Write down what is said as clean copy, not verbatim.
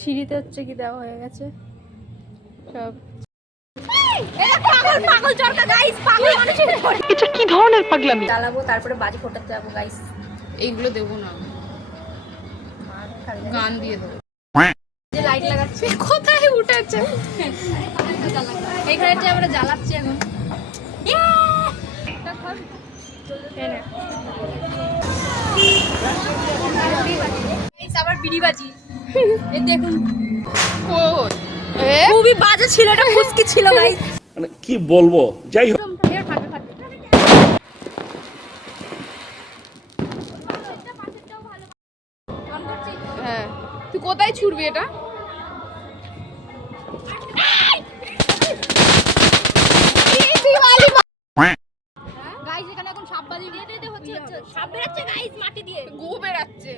সিঁড়িতে হচ্ছে কি দেওয়া হয়ে গেছে সব। এটা কি ধরনের পাগলামি? জ্বালাবো তারপরে বাজি ফোটাতে যাবো গাইস। এইগুলো দেবো না, গান দিয়ে দেবো। যে লাইট লাগাচ্ছে কোথায় উঠেছে? এখানে যে আমরা জ্বালাচ্ছি এখন। আবার বিড়ি বাজি এই দেখুন খুবই বাজে ছিল, এটা মুশকি ছিল গাইস। মানে কি বলবো, যাই হোক। হ্যাঁ, তুই কোথায় ছুড়বি এটা? গাইস এখানে এখন সাপ বাজি দিয়ে হচ্ছে সাপ বেরাচ্ছে গাইস মাটি দিয়ে গু বেরাচ্ছে।